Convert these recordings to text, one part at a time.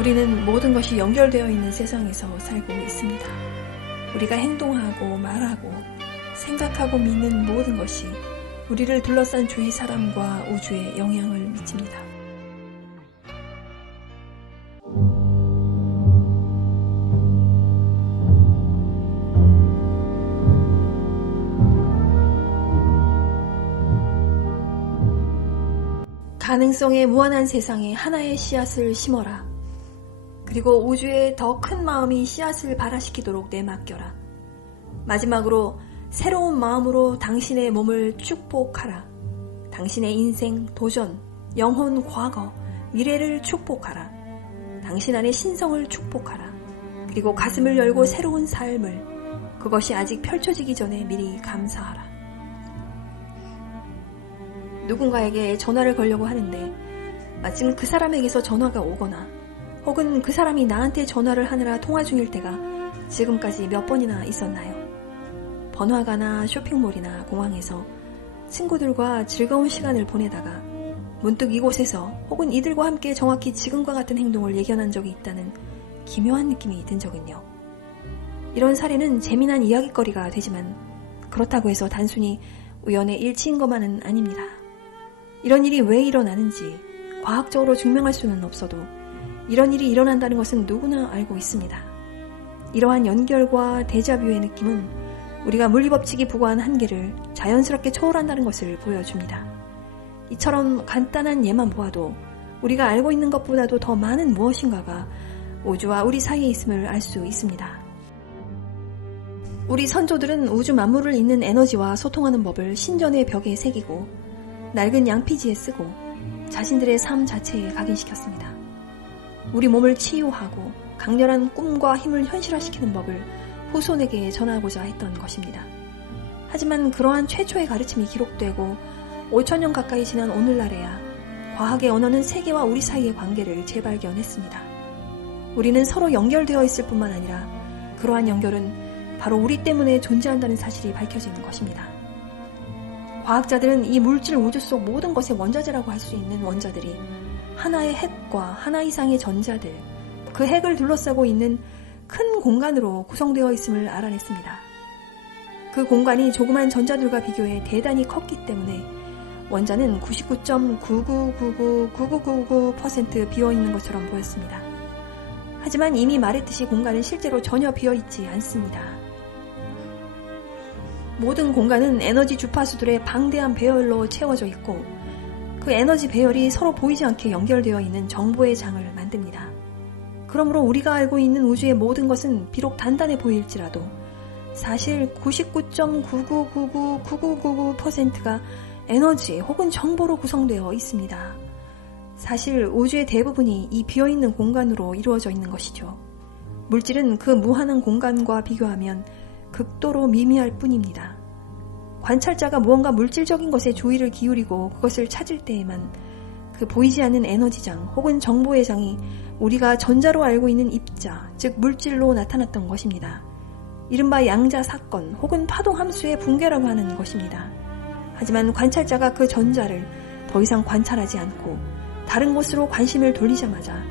우리는 모든 것이 연결되어 있는 세상에서 살고 있습니다. 우리가 행동하고 말하고 생각하고 믿는 모든 것이 우리를 둘러싼 주위 사람과 우주에 영향을 미칩니다. 가능성의 무한한 세상에 하나의 씨앗을 심어라. 그리고 우주에 더 큰 마음이 씨앗을 발화시키도록 내맡겨라. 마지막으로 새로운 마음으로 당신의 몸을 축복하라. 당신의 인생, 도전, 영혼, 과거, 미래를 축복하라. 당신 안의 신성을 축복하라. 그리고 가슴을 열고 새로운 삶을, 그것이 아직 펼쳐지기 전에 미리 감사하라. 누군가에게 전화를 걸려고 하는데 마침 그 사람에게서 전화가 오거나 혹은 그 사람이 나한테 전화를 하느라 통화 중일 때가 지금까지 몇 번이나 있었나요? 번화가나 쇼핑몰이나 공항에서 친구들과 즐거운 시간을 보내다가 문득 이곳에서 혹은 이들과 함께 정확히 지금과 같은 행동을 예견한 적이 있다는 기묘한 느낌이 든 적은요. 이런 사례는 재미난 이야기거리가 되지만 그렇다고 해서 단순히 우연의 일치인 것만은 아닙니다. 이런 일이 왜 일어나는지 과학적으로 증명할 수는 없어도 이런 일이 일어난다는 것은 누구나 알고 있습니다. 이러한 연결과 데자뷰의 느낌은 우리가 물리법칙이 부과한 한계를 자연스럽게 초월한다는 것을 보여줍니다. 이처럼 간단한 예만 보아도 우리가 알고 있는 것보다도 더 많은 무엇인가가 우주와 우리 사이에 있음을 알 수 있습니다. 우리 선조들은 우주 만물을 잇는 에너지와 소통하는 법을 신전의 벽에 새기고 낡은 양피지에 쓰고 자신들의 삶 자체에 각인시켰습니다. 우리 몸을 치유하고 강렬한 꿈과 힘을 현실화시키는 법을 후손에게 전하고자 했던 것입니다. 하지만 그러한 최초의 가르침이 기록되고 5,000년 가까이 지난 오늘날에야 과학의 언어는 세계와 우리 사이의 관계를 재발견했습니다. 우리는 서로 연결되어 있을 뿐만 아니라 그러한 연결은 바로 우리 때문에 존재한다는 사실이 밝혀지는 것입니다. 과학자들은 이 물질 우주 속 모든 것의 원자재라고 할 수 있는 원자들이 하나의 핵과 하나 이상의 전자들, 그 핵을 둘러싸고 있는 큰 공간으로 구성되어 있음을 알아냈습니다. 그 공간이 조그만 전자들과 비교해 대단히 컸기 때문에 원자는 99.99999999% 비어있는 것처럼 보였습니다. 하지만 이미 말했듯이 공간은 실제로 전혀 비어있지 않습니다. 모든 공간은 에너지 주파수들의 방대한 배열로 채워져 있고 그 에너지 배열이 서로 보이지 않게 연결되어 있는 정보의 장을 만듭니다. 그러므로 우리가 알고 있는 우주의 모든 것은 비록 단단해 보일지라도 사실 99.99999999%가 에너지 혹은 정보로 구성되어 있습니다. 사실 우주의 대부분이 이 비어있는 공간으로 이루어져 있는 것이죠. 물질은 그 무한한 공간과 비교하면 극도로 미미할 뿐입니다. 관찰자가 무언가 물질적인 것에 주의를 기울이고 그것을 찾을 때에만 그 보이지 않는 에너지장 혹은 정보의 장이 우리가 전자로 알고 있는 입자, 즉 물질로 나타났던 것입니다. 이른바 양자 사건 혹은 파동 함수의 붕괴라고 하는 것입니다. 하지만 관찰자가 그 전자를 더 이상 관찰하지 않고 다른 곳으로 관심을 돌리자마자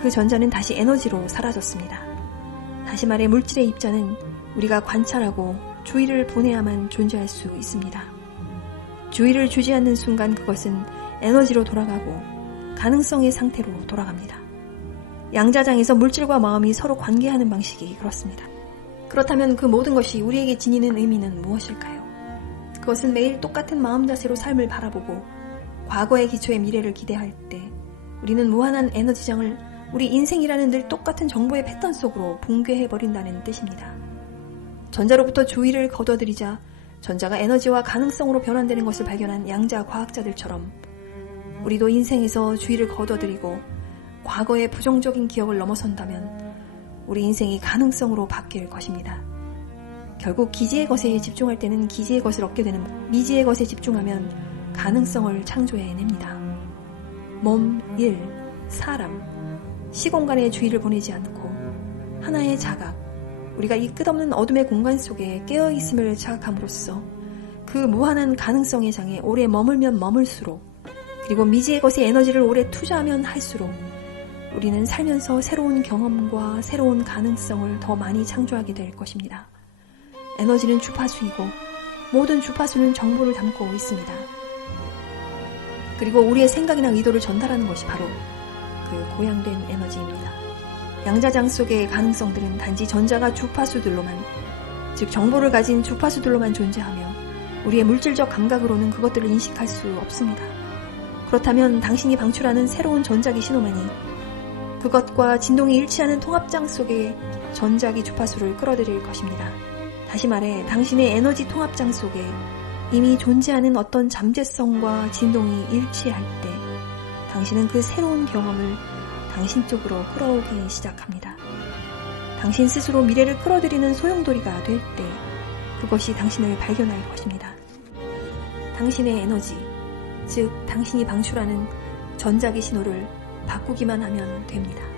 그 전자는 다시 에너지로 사라졌습니다. 다시 말해 물질의 입자는 우리가 관찰하고 주의를 보내야만 존재할 수 있습니다. 주의를 주지 않는 순간 그것은 에너지로 돌아가고 가능성의 상태로 돌아갑니다. 양자장에서 물질과 마음이 서로 관계하는 방식이 그렇습니다. 그렇다면 그 모든 것이 우리에게 지니는 의미는 무엇일까요? 그것은 매일 똑같은 마음 자세로 삶을 바라보고 과거의 기초의 미래를 기대할 때 우리는 무한한 에너지장을 우리 인생이라는 늘 똑같은 정보의 패턴 속으로 붕괴해버린다는 뜻입니다. 전자로부터 주의를 거둬들이자 전자가 에너지와 가능성으로 변환되는 것을 발견한 양자 과학자들처럼 우리도 인생에서 주의를 거둬들이고 과거의 부정적인 기억을 넘어선다면 우리 인생이 가능성으로 바뀔 것입니다. 결국 기지의 것에 집중할 때는 기지의 것을 얻게 되는 미지의 것에 집중하면 가능성을 창조해냅니다. 몸, 일, 사람, 시공간에 주의를 보내지 않고 하나의 자각, 우리가 이 끝없는 어둠의 공간 속에 깨어있음을 자각함으로써 그 무한한 가능성의 장에 오래 머물면 머물수록 그리고 미지의 것에 에너지를 오래 투자하면 할수록 우리는 살면서 새로운 경험과 새로운 가능성을 더 많이 창조하게 될 것입니다. 에너지는 주파수이고 모든 주파수는 정보를 담고 있습니다. 그리고 우리의 생각이나 의도를 전달하는 것이 바로 그 고양된 에너지입니다. 양자장 속의 가능성들은 단지 전자가 주파수들로만, 즉 정보를 가진 주파수들로만 존재하며 우리의 물질적 감각으로는 그것들을 인식할 수 없습니다. 그렇다면 당신이 방출하는 새로운 전자기 신호만이 그것과 진동이 일치하는 통합장 속의 전자기 주파수를 끌어들일 것입니다. 다시 말해 당신의 에너지 통합장 속에 이미 존재하는 어떤 잠재성과 진동이 일치할 때 당신은 그 새로운 경험을 당신 쪽으로 끌어오기 시작합니다. 당신 스스로 미래를 끌어들이는 소용돌이가 될 때 그것이 당신을 발견할 것입니다. 당신의 에너지, 즉 당신이 방출하는 전자기 신호를 바꾸기만 하면 됩니다.